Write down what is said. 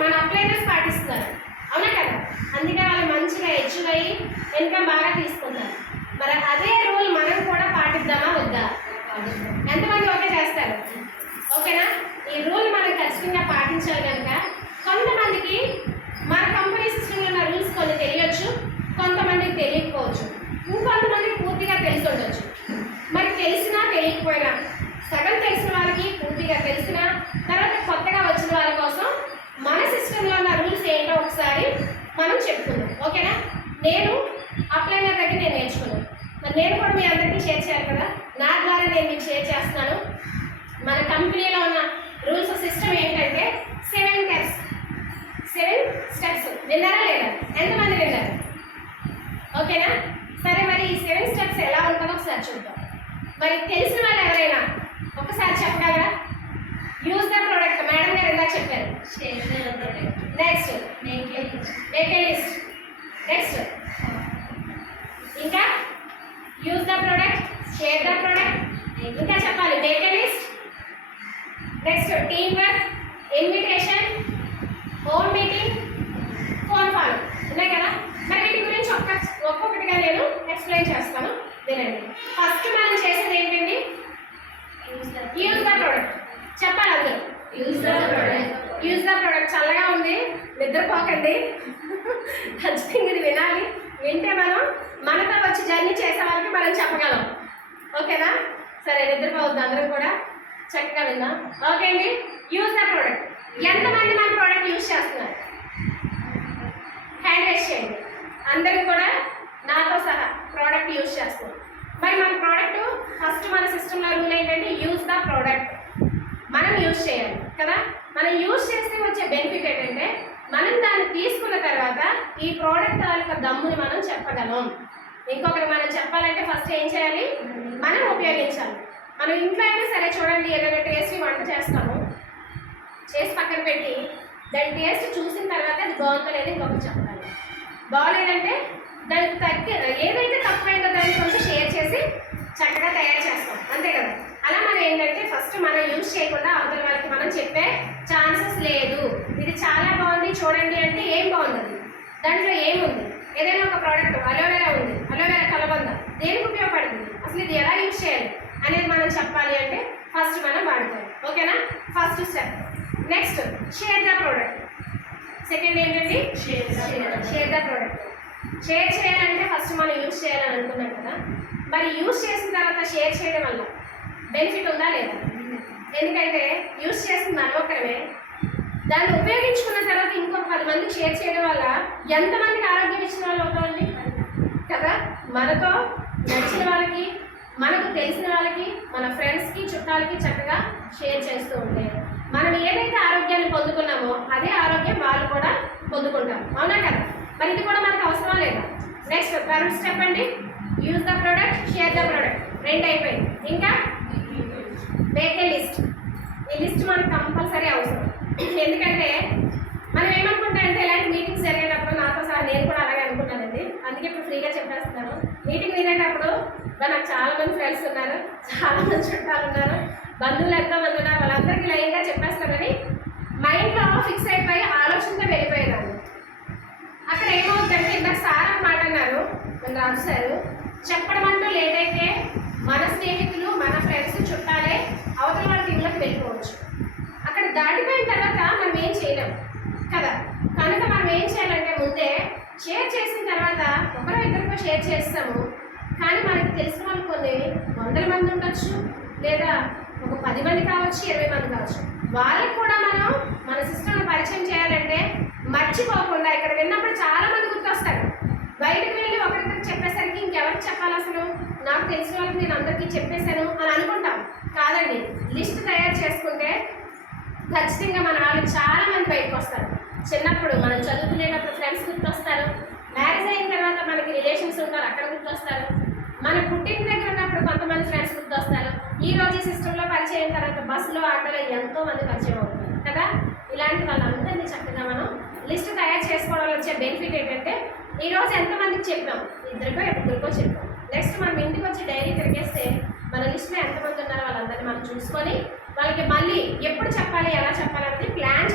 మన అప్లైనర్స్ పాటిస్తున్నారు, అవునా కదా? అందుకే వాళ్ళు మంచిగా అచీవ్ అయ్యి ఇన్కమ్ బాగా తీసుకుంటారు. మరి అదే రూల్ మనం కూడా పాటిద్దామా వద్దా? ఎంతమంది ఓకే చేస్తారు? ఓకేనా? ఈ రూల్ మనం ఖచ్చితంగా పాటించాలి. కనుక కొంతమందికి మన కంపెనీ సిస్టంలో ఉన్న రూల్స్ కొన్ని తెలియచ్చు, కొంతమందికి తెలియకపోవచ్చు, ఇంకొంతమందికి పూర్తిగా తెలిసి ఉండొచ్చు. మరి తెలిసినా తెలియకపోయినా సగం తెలిసిన వాళ్ళకి, పూర్తిగా తెలిసిన తర్వాత కొత్తగా వచ్చిన వాళ్ళ కోసం మన సిస్టంలో ఉన్న రూల్స్ ఏంటో ఒకసారి మనం చెప్పుకుందాం. ఓకేనా? నేను అప్లైనర్ దగ్గర నేను నేర్చుకున్నాను, మరి నేను కూడా మీ అందరికీ షేర్ చేయాలి కదా, నా ద్వారా నేను మీకు షేర్ చేస్తున్నాను. మన కంపెనీలో ఉన్న రూల్స్ సిస్టమ్ ఏంటంటే 7 స్టెప్స్. విన్నారా లేదా? ఎంతమంది విన్నారు? ఓకేనా? సరే, మరి ఈ 7 స్టెప్స్ ఎలా ఉంటుందో ఒకసారి చూద్దాం. మరి తెలిసిన వాళ్ళు ఎవరైనా ఒకసారి చెప్పగలరా? యూజ్ ద ప్రోడక్ట్, మేడం గారు ఎలా చెప్పారు? Next make a list. Next ఇంకా use the product, share the product, ఇంకా చెప్పాలి make a list. Next team work, invitation, home meeting, phone call ఉన్నాయి కదా. మరి వీటి గురించి ఒక్కొక్కటిగా నేను ఎక్స్ప్లెయిన్ చేస్తాను, వినండి. ఫస్ట్ మనం చేసేది ఏంటండి? Use the product. చెప్పాలి అందరూ. Use the product. Use the product. చల్లగా ఉంది, నిద్రపోకండి, ఖచ్చితంగా ఇది వినాలి. వింటే మనం మనతో వచ్చి జర్నీ చేసే వాళ్ళకి మనం చెప్పగలం. ఓకేనా? సరే, నిద్రపోవద్దు, అందరూ కూడా చక్కగా విందాం. ఓకే అండి. Use the product. ఎంతమంది మన ప్రోడక్ట్ యూజ్ చేస్తున్నారు? హ్యాండ్ రైజ్ చేయండి. అందరూ కూడా నాతో సహా ప్రోడక్ట్ యూజ్ చేస్తున్నారు. మరి మన ప్రోడక్ట్ ఫస్ట్ మన సిస్టంలో రూల్ ఏంటంటే యూజ్ ద ప్రోడక్ట్. మనం యూజ్ చేయాలి కదా. మనం యూజ్ చేస్తే వచ్చే బెనిఫిట్ ఏంటంటే మనం దాన్ని తీసుకున్న తర్వాత ఈ ప్రోడక్ట్ యొక్క దమ్ముని మనం చెప్పగలం. ఇంకొకటి మనం చెప్పాలంటే ఫస్ట్ ఏం చేయాలి? మనం ఉపయోగించాలి. మనం ఇంట్లో అయినా సరే చూడండి, ఏదైనా టేస్టీ వంట చేస్తాము, చేసి పక్కన పెట్టి దాని టేస్ట్ చూసిన తర్వాత అది బాగుందనేది ఇంకొకటి చెప్పాలి. బాగోలేదంటే దానికి ఏదైతే తక్కువైందో దాన్ని కొంచెం షేర్ చేసి చక్కగా తయారు చేస్తాం, అంతే కదా. అలా మనం ఏంటంటే ఫస్ట్ మనం యూజ్ చేయకుండా అవతల వాళ్ళకి మనం చెప్పే ఛాన్సెస్ లేదు. ఇది చాలా బాగుంది చూడండి అంటే ఏం బాగుంది, దాంట్లో ఏముంది? ఏదైనా ఒక ప్రోడక్ట్ అలోవెరా ఉంది, అలోవెరా కలబంద దేనికి ఉపయోగపడుతుంది, అసలు ఇది ఎలా యూజ్ చేయాలి అనేది మనం చెప్పాలి అంటే ఫస్ట్ మనం వాడుకోవాలి. ఓకేనా? First step. Next share the product. Second ఏంటండి? Share the product. షేర్ చేయాలంటే ఫస్ట్ మనం యూజ్ చేయాలని అనుకున్నాం కదా. మరి యూజ్ చేసిన తర్వాత షేర్ చేయడం వల్ల బెనిఫిట్ ఉందా లేదా? ఎందుకంటే యూజ్ చేసిన మనం ఒక్కరమే, దాన్ని ఉపయోగించుకున్న తర్వాత ఇంకొక 10 మందికి షేర్ చేయడం వల్ల ఎంతమందికి ఆరోగ్యం ఇచ్చిన వాళ్ళు అవుతామండి కదా. మనతో నచ్చిన వాళ్ళకి, మనకు తెలిసిన వాళ్ళకి, మన ఫ్రెండ్స్కి, చుట్టాలకి చక్కగా షేర్ చేస్తూ ఉంటే మనం ఏదైతే ఆరోగ్యాన్ని పొందుకున్నామో అదే ఆరోగ్యం వాళ్ళు కూడా పొందుకుంటాం, అవునా కదా. మరి ఇది కూడా మనకు అవసరం లేదా? నెక్స్ట్ థర్డ్ స్టెప్ అండి, use the product, share the product. 2 అయిపోయింది. ఇంకా మేక్ ఏ లిస్ట్. ఈ లిస్ట్ మనకు కంపల్సరీ అవసరం. ఎందుకంటే మనం ఏమనుకుంటా అంటే ఇలాంటి మీటింగ్స్ జరిగేటప్పుడు నాతో సహా నేను కూడా అలాగే అనుకున్నానండి, అందుకే ఇప్పుడు ఫ్రీగా చెప్పేస్తున్నాను. మీటింగ్ వినేటప్పుడు నాకు చాలామంది ఫ్రెండ్స్ ఉన్నారు, చాలామంది చుట్టాలు ఉన్నారు, బంధువులు ఎంతోమంది ఉన్నారు, వాళ్ళందరికీ లైన్గా చెప్పేస్తామని మైండ్లో ఫిక్స్ అయిపోయి ఆలోచనతో వెళ్ళిపోయేదాన్ని. అక్కడ ఏమవుతుందంటే ఇందాక సార్ మాట అన్నారు రాజు సారు, చెప్పడం అంటూ లేట్ అయితే మన స్నేహితులు, మన ఫ్రెండ్స్, చుట్టాలే అవతల వాళ్ళ టీంలోకి వెళ్ళిపోవచ్చు. అక్కడ దాటిపోయిన తర్వాత మనం ఏం చేయలేం కదా. కనుక మనం ఏం చేయాలంటే ముందే షేర్ చేసిన తర్వాత ఒకరో ఇద్దరికో షేర్ చేస్తాము, కానీ మనకి తెలిసిన వాళ్ళు కొన్ని 100 మంది ఉండొచ్చు, లేదా ఒక 10 మంది కావచ్చు, 20 మంది కావచ్చు. వాళ్ళకి కూడా మనం మన సిస్టమ్ని పరిచయం చేయాలంటే మర్చిపోకుండా ఇక్కడ విన్నప్పుడు చాలా మంది గుర్తొస్తారు. బయటకు వెళ్ళి ఒకరిద్దరికి చెప్పేసరికి ఇంకెవరికి చెప్పాలి, అసలు నాకు తెలిసిన వాళ్ళకి నేను అందరికీ చెప్పేశాను అని అనుకుంటాం. కాదండి, లిస్ట్ తయారు చేసుకుంటే ఖచ్చితంగా మన వాళ్ళు చాలామంది బయటకు వస్తారు. చిన్నప్పుడు మనం చదువుకునేటప్పుడు ఫ్రెండ్స్ గుర్తొస్తారు, మ్యారేజ్ అయిన తర్వాత మనకి రిలేషన్స్ ఉంటారు, అక్కడ గుర్తొస్తారు, మన పుట్టిన దగ్గర ఉన్నప్పుడు కొంతమంది ఫ్రెండ్స్ గుర్తొస్తారు. ఈ రోజు ఈ సిస్టంలో పరిచయం తర్వాత బస్సులో, ఆటోలో ఎంతో మంది పరిచయం అవుతుంది కదా. ఇలాంటి వాళ్ళందరినీ చక్కగా మనం లిస్ట్ తయారు చేసుకోవడం వచ్చే బెనిఫిట్ ఏంటంటే ఈరోజు ఎంతమందికి చెప్పాం, 2కో 3కో చెప్పాం. నెక్స్ట్ మనం ఇంటికి వచ్చి డైరీ తిరిగేస్తే మన లిస్ట్లో ఎంతమంది ఉన్నారో వాళ్ళందరినీ మనం చూసుకొని వాళ్ళకి మళ్ళీ ఎప్పుడు చెప్పాలి, ఎలా చెప్పాలి అనేది ప్లాన్